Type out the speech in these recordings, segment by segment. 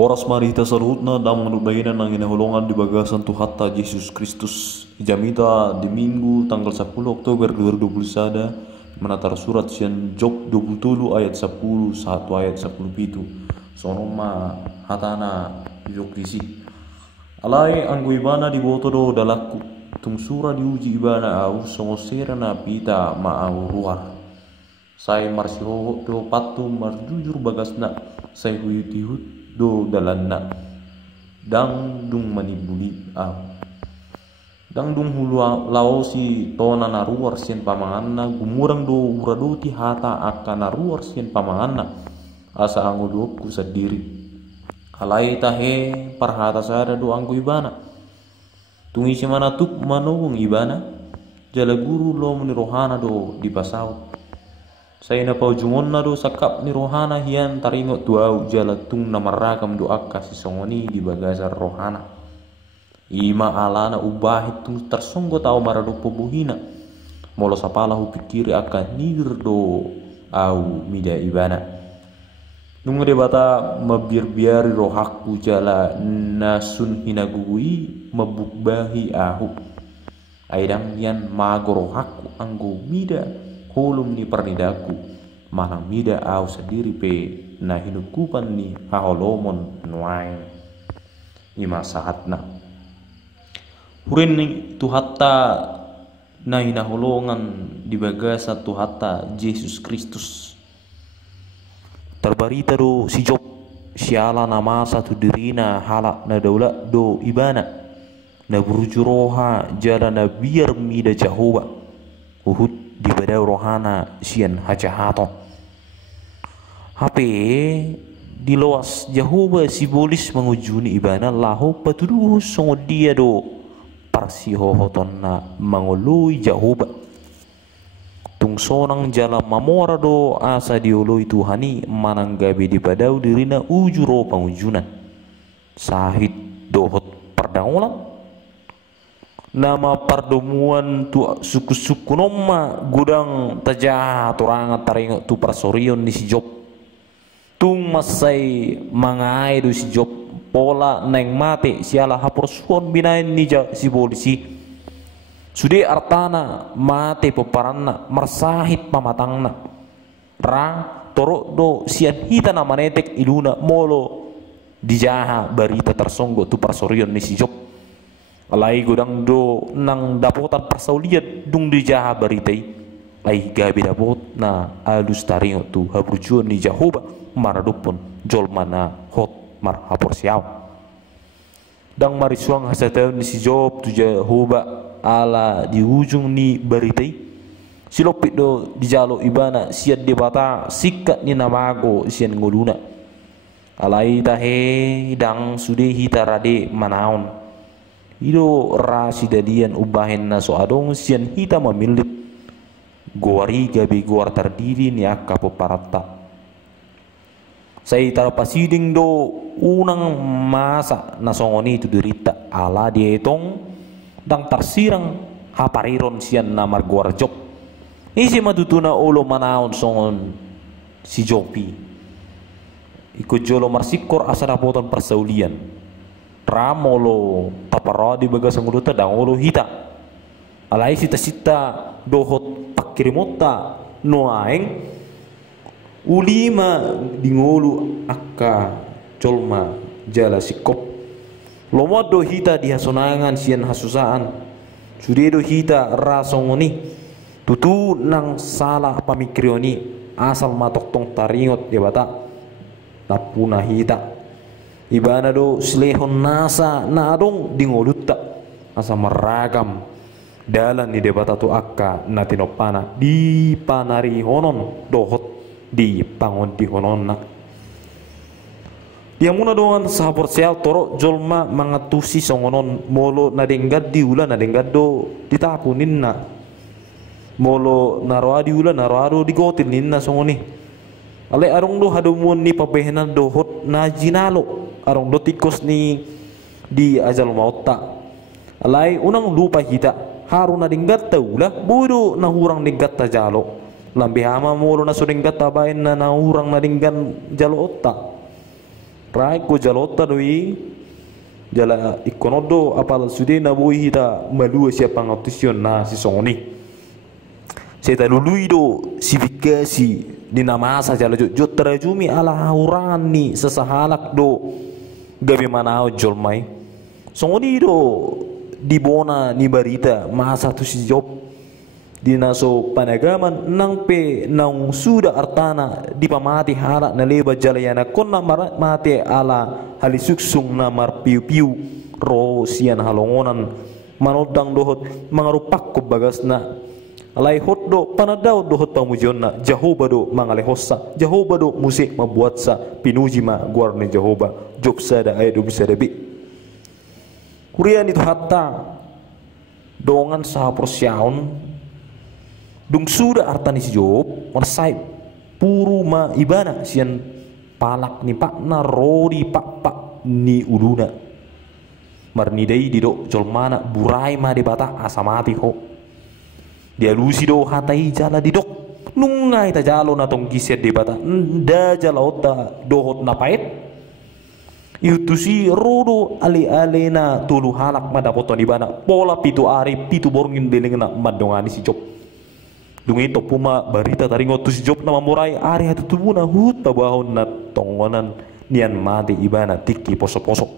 Horas marita salutna dan menudainan nang inahulungan di bagasan Tuhatta Yesus Kristus. Jamita di Minggu tanggal 10 Oktober 2021 menatar surat sian Job 27 ayat 10 1 ayat 10 pitu. Sonoma hatana yokrisi. Alai anggu ibana di botodo dalaku tung sura diuji ibana au songosera na pita ma au ruar. Saya marsiho do patu marjujur bagasna saya huyut do dalanna dang dung manibuli dang dung hulu laosi tona naruar sien pamanganna gumurang do uraduti hata akan naruar sien pamanganna asa angudokku sadiri halai tahe parhata sada do anggu ibana tungi semana tuk manowong ibana jala guru lo meni rohana do di pasaut saya na paujungon na do sakap ni rohana hian taringot tuau jalatung na marakam do akka si songoni di bagasar rohana ima alana ubahit tung tersonggo tau marado pobuhina molo sapala hu pikiri akan nir do au mida ibana nungu de bata mabir-biari rohaku jala nasun hinagui mabukbahi ahu aidang yan mago rohaku anggo mida hulum ni pernidaku manang mida au sendiri pe na hinukupan ni haholomon nuain ima sahatna hurin ni tuhatta na hinaholongan di bagasa tuhatta Yesus Kristus terbarita do si Job siala nama satu dirina halak na daula do ibana na berujuroha jala na biar mida Jehovah uhud di badau rohana sian hajahato HP di loas Jehovah simbolis mengujuni ibana lahu patuduh songo dia do parsihohoton na mangului Jehovah tung sonang jala mamora do asa dioloi Tuhani mananggabe di badau dirina ujuro pangujunan sahid dohot perdangulan nama perdomuan tu suku-suku noma gudang tajah turangat taringot tu persorion ni si Job tung masai mangai du si Job pola neng mate siala hapor suon binain ni si polisi sude artana mate peparanna mersahit pamatangna rang torok do sian hita na manetek iluna molo dijaha barita tersonggo tu persorion ni si Job alai godang do nang dapotan pasauliat dung di jaha baritai ai gabi dapot na alus taringot tu habrujuan ni Jehovah maradupon jol mana hot mar hapor siaw dang marisuang hasataw ni si Job tu Jehovah ala di ujung ni baritai silopit do di jalo ibana sian di bata sikat ni namago sian ngoluna alai tahe dang sude hitarade manaon ido rasi dadian ubahin na so adong sian hita mamilit guari gabi guar terdiri ni akka peparata saya pasiding do unang masa na songoni itu derita ala dietong dang tersirang hapariron sian namar guar Job isi matutuna ulo manaon songon si Jopi ikut jolo marsikor asarapotan persaulian ramolo tapara di bagas nguluta dangolo hita alai sita-sita dohot pakirimota noaeng ulima dingolu akka colma jala sikop lomodo hita dihasonangan sian hasusaan sudedo hita rasongoni tutu nang salah pamikrioni asal matok tong taringot debata napuna hita ibana do slehon nasa na adong dingolutta asa meragam dalan di debata tu akka na tinopana di panari honon dohot di pangon di honon na dia muna doan sahapor sial toro jolma mangatusi songonon molo na denggad di ula na denggad do ditapunin na molo naroa di ula naroa do digotin ninna songoni ale arong do hadumon ni pabehenan dohot na jinalo arong dotikos ni di ajal mauta alai unang lupa kita haruna dinggat taula bodo na hurang dinggat ta jalo lambi hama molo na so dinggat tabain na hurang na dinggan jalo otta rai ko jalota doi jala ikonodo apal sude na boy hita malu siapa ngautusion na si songoni saya lului do sifikasi di nama asa jala jot terajumi ala urani sesahalak do gabe manao jolmai songoni do di bona ni barita masa tu si job di naso panagaman nang pe nang suda artana di pamati hara na leba jalayana konna mate ala halisuksung na marpiu-piu ro sian halongonan manodang dohot mangarupak ko bagas na alay hot do panadaw dohot pamujon na Jehovah do mangalehosa Jehovah do musik mabuat sa pinuji ma guar ni Jehovah job sada ay do bisa debi kurian itu hatta dongan sa persyaun dung sudah artani si Job marsai puru ma ibana sian palak ni pak na rodi pak ni uluna marni dei didok jolmana burai ma di bata asamati ho dia lusi do hatai jala didok nungai ta jalo na tong kiset di bata nda jala ota dohot na pait itu si rodo ali-alena tulu halak madapoto di bana pola pitu ari pitu borngin delengna madongani si Job dungi to puma barita taringo tu si Job na mamurai ari hatu tubuna huta bahon na tongonan nian mati ibana tiki posok-posok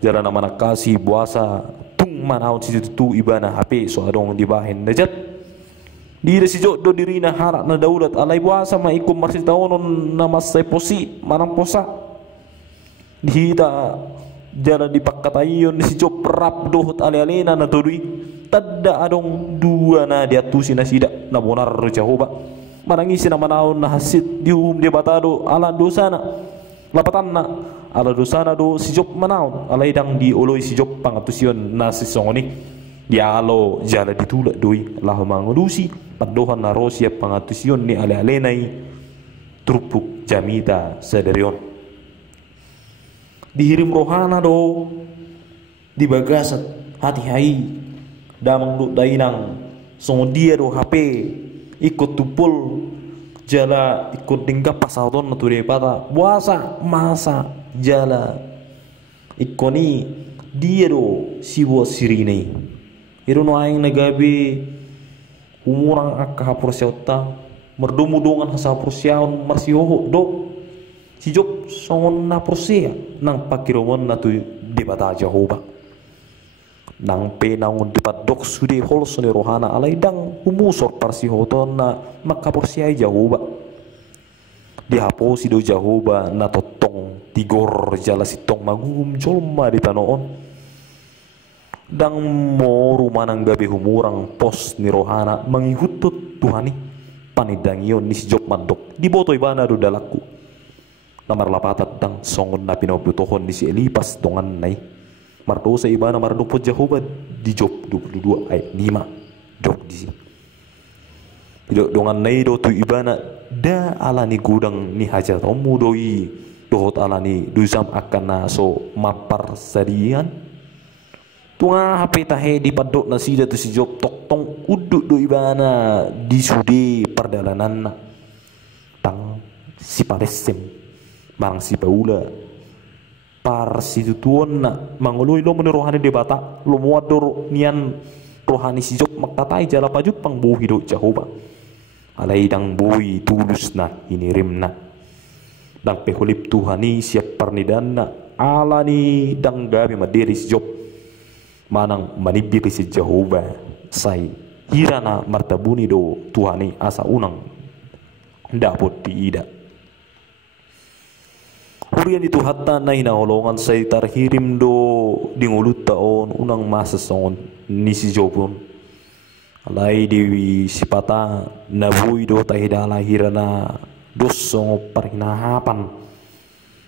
jara nama nakasi buasa tung manaon si tu ibana HP so adong di bahen najat di si Job do dirina harak na daulat alai buasa ma ikum marsi taonon na masai posi manang posa dihita jara dipakatayon si Job rap dohot ale-alena na tudui tadda adong dua na diatusi na sida na bonar Jehovah manangisi na manaon na hasit dium dia batado ala dosa na lapatan na ala dosa na do si Job manaon alay dang di oloy si Job pangatusion na si songoni dialo jala ditulak doi lah mangudusi paddohan na rosia pangatusion ni ale-alenay trupuk jamita sadarion dihirim rohana do dibagasat hati hai damang do dainang songo dia do HP ikut tupul jala ikut tinggal pasadon na tude pata buasa masa jala ikoni dia do siwo sirine iruno aing nagabe umurang akka hapursyota merdumu-dungan hasa pursiaon marsihoho do si Job songon na pursia nang pakiromon na tu di bata Jehovah nang penangun di padok sude holos ni rohana alay dang humusor parsihoton na makapursiay Jehovah dihapo si do Jehovah na totong tigor jala sitong magum jolma di tanoon dang mo rumanang gabi humurang pos ni rohana mangihutut Tuhani panidangyon ni si Job mandok di botoy bana do dalaku namar lapatat dang songon na pinobutohon ni si Elipas dongan nay mardo sa iba na mardupod Jehovah di Job 22 ay 5 Job di si dongan nay do tu iba na da ala ni gudang ni haja tomu doi dohot ala ni duzam akan na so mapar sadian tunga hape tahe di padok na sida tu si Job tong uduk do iba na di sude perdalanan na tang si paresem marang si Paula par si tutuon na manguluy lo meni rohani de bata lo muador nian rohani si Job makatai jala pajuk pang buhi do Jehovah alay dang buhi tulus na inirim na dang pehulip Tuhani siap parnidan na ala ni dang gabi madiri si Job manang manibiri si Jehovah say hirana martabuni do Tuhani asa unang dapot diida hurian itu hatta na hinaholongan say tarhirim do dingulut taon unang masasongon ni si Jobun alay diwi sipata nabuy do tahidala hirana dosong parhinahapan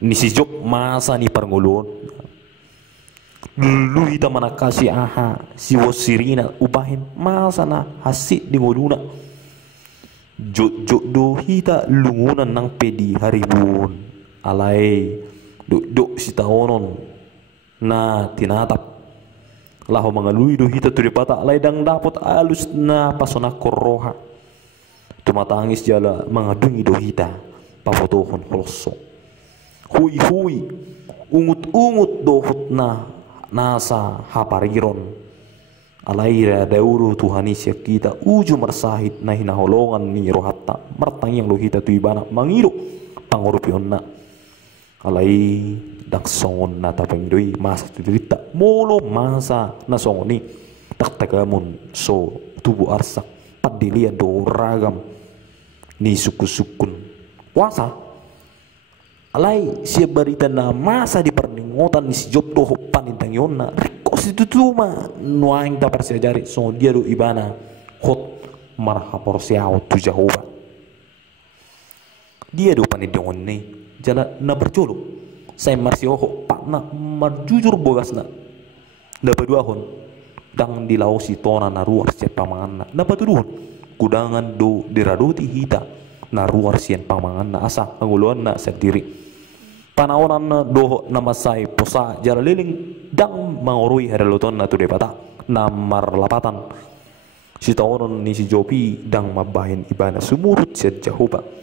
ni si Job masa ni parngulon lulu hita manakasi aha si wasirina ubahin masa na hasit di nguluna jok do hita lungunan nang pedi haribun alay duk si taonon na tinatap laho mga luido hita turipata alay dang dapot alus na pasonak koroha tumatangis jala mga dungi do hita papotohon holso hui ungut dohut na nasa hapariron alaira dauru Tuhani siya kita uju marsahit na hinaholongan ni rohatta martang yang lohita tu ibana mangiru pangurupion na alai daksongon na tapangidoi masa tu dirita molo masa na songoni taktagamun so tubuh arsak padilia do ragam ni suku-sukun puasa alai siap berita na masa di perningotan ni si job doh panintang yona rekos itu tuh mah nuaing tapar sejari so dia do ibana hot marhapor siau tu Jehovah dia do panintang ni jala na berjolo saya marsio pak na marjujur bogas na berdua hon dang di lau si tona na ruar siap pamangan na batuduhon kudangan do diraduti hita na ruar sian pamangan na asa anguluan na sendiri panaonan na doho na masai posa jara liling dang mangorui haraluton na tu depata na marlapatan si taonon ni si Jopi dang mabahin ibana sumurut siat Jehovah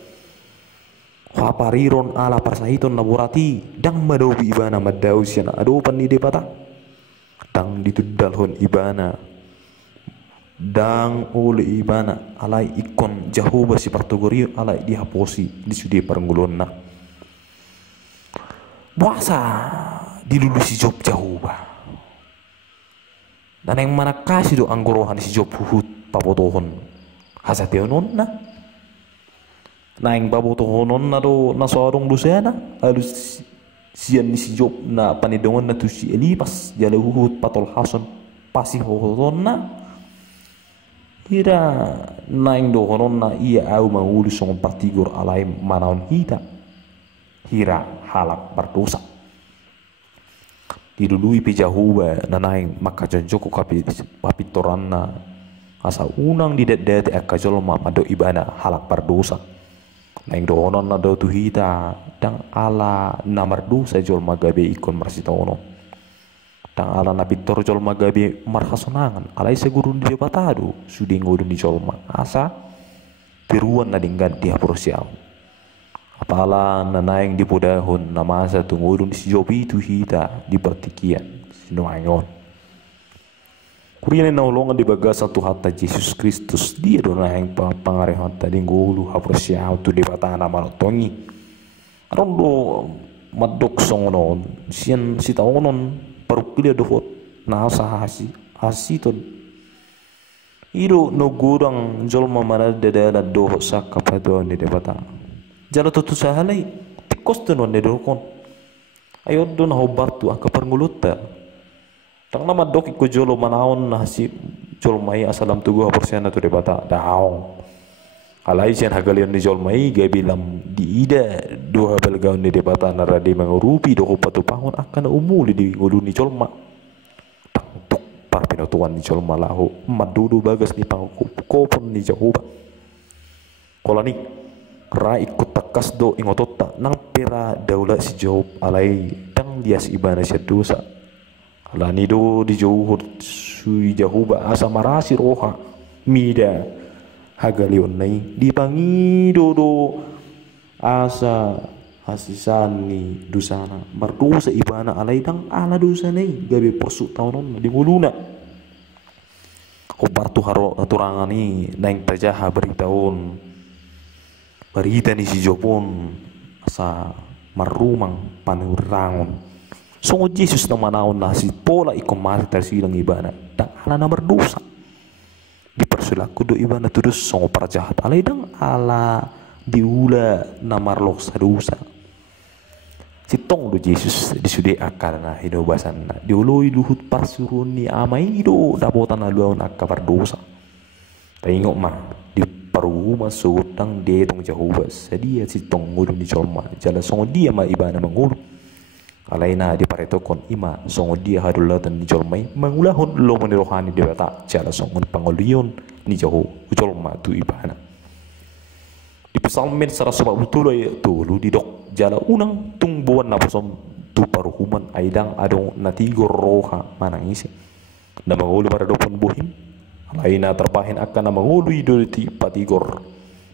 Hapariron ala parsahiton na burati dang madobi ibana madau sian adopan ni depata dang ditudalhon ibana dang oleh ibana alai ikon Jehovah si partugori alai dihaposi di sudi parenggulon na puasa dilulu si Job Jehovah dan yang mana kasih do anggorohan si Job huhut papotohon hasateonon na naing papotohonon na do na soarong dosana alus sian ni si Job na panidongon na tu si Elipas jala huhut patol hason pasi hohoton na hira naing dohonon na ia au mangulu song partigor alai manaon hita hira halak berdosa didului pe Jehovah na naing maka jonjoko kapitoran na asa unang didet-det akajolma mado ibana halak berdosa naing dohonon na do tu hita dang ala namardosa jolma gabe ikon marsitono dang ala napitor jolma gabe marhasonangan alai segurun di batado sudi ngodun di jolma asa tiruan na dinggan di haprosiau apala na naing di podahon na masa tungudun si Jobi tu hita di pertikian sinuangon kurian na ulongan di bagasa tu hatta Yesus Kristus dia do naing pangarehan tadi ngulu haprosiau tu di batana manotongi rondo madok songonon sian sitaonon parukile dohot na hasiton ido no gurang jolma manal dedala dohot sakapadon di debata jala tutu sahalai tikos tunon de dokon ayo don hobar tu angka pernguluta tang nama dok iku jolo manaon na hasi jolmai asalam tugu persen tu debata daong alai sian hagalion di jolmai gabilam di ida dua belgaun di debata narade mangurupi do patu pangon akan umuli di nguluni jolma tuk parpinotuan di jolma lahu madudu bagas ni pangkopon ni Jehovah kolani ra ikut takas do ingotota nang pera daulat si Job alai dang dias ibana si dosa alani do di Johor sui Jehovah asa marasi roha mida hagalion nai dipangido do asa hasisani dosana berdosa ibana alai dang ala dosa nai gabe persu taunon di muluna obar tu haro aturangani naing tajaha beritaon berita ni si Jopon asa marumang panurangon songo Yesus na manaon na si pola ikom mati tersilang ibana dang ala na berdosa dipersulaku do ibana tudus songo para jahat alai dang ala diula na marlok sa dosa si tong do Yesus disude akal na hinobasan na diuloi luhut parsurun ni amai do dapotan na luaon akka berdosa taingok mah paruma sutang detong Jehovah sedia si tong ngudun di colma jala songo dia ma ibana mangulu alaina di paretokon ima songo dia hadulatan di colmai mangulahon lo mani rohani dewata jala songo pangolion ni Jehovah colma tu ibana di pesalmen sarasoma betul ya tu lu di dok jala unang tungbuan na posom tu paruhuman aidang adong natigor roha manangisi na mangulu para dopon buhim laina terpahin akan nama ngului di patigor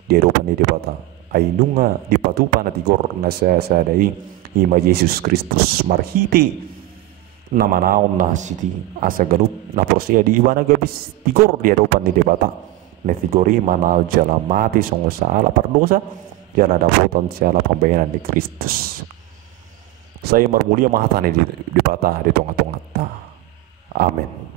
di Eropa ni debata ainunga di patupa na tigor na sadai Ima Yesus Kristus marhiti nama naon na siti asa ganup na porsia di ibana gabis tigor dia dopan di debata ne tigori mana jala mati songo saala perdosa jala daputan siala pembayaran di Kristus. Saya marmulia mahatani di bata di tonga-tonga ta. Amin.